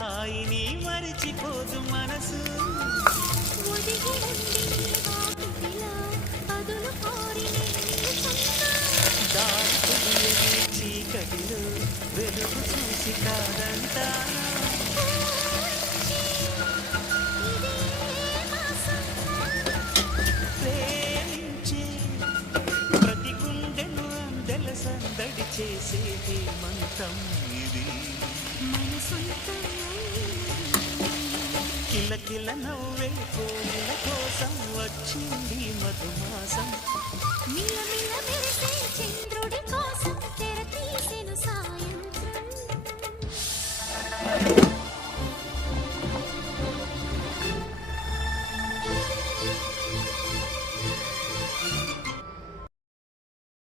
హాయిని మరిచిపోదు మనసు. దారి తెలియని చీకటిలో వెలుగు చూసి కాదంటా. ప్రేమించే ప్రతి గుండెను అందెల సందడి చేసే హేమంతం ఇది. కిలకిల నవ్వే కోయిల కోసం వచ్చింది మధుమాసం.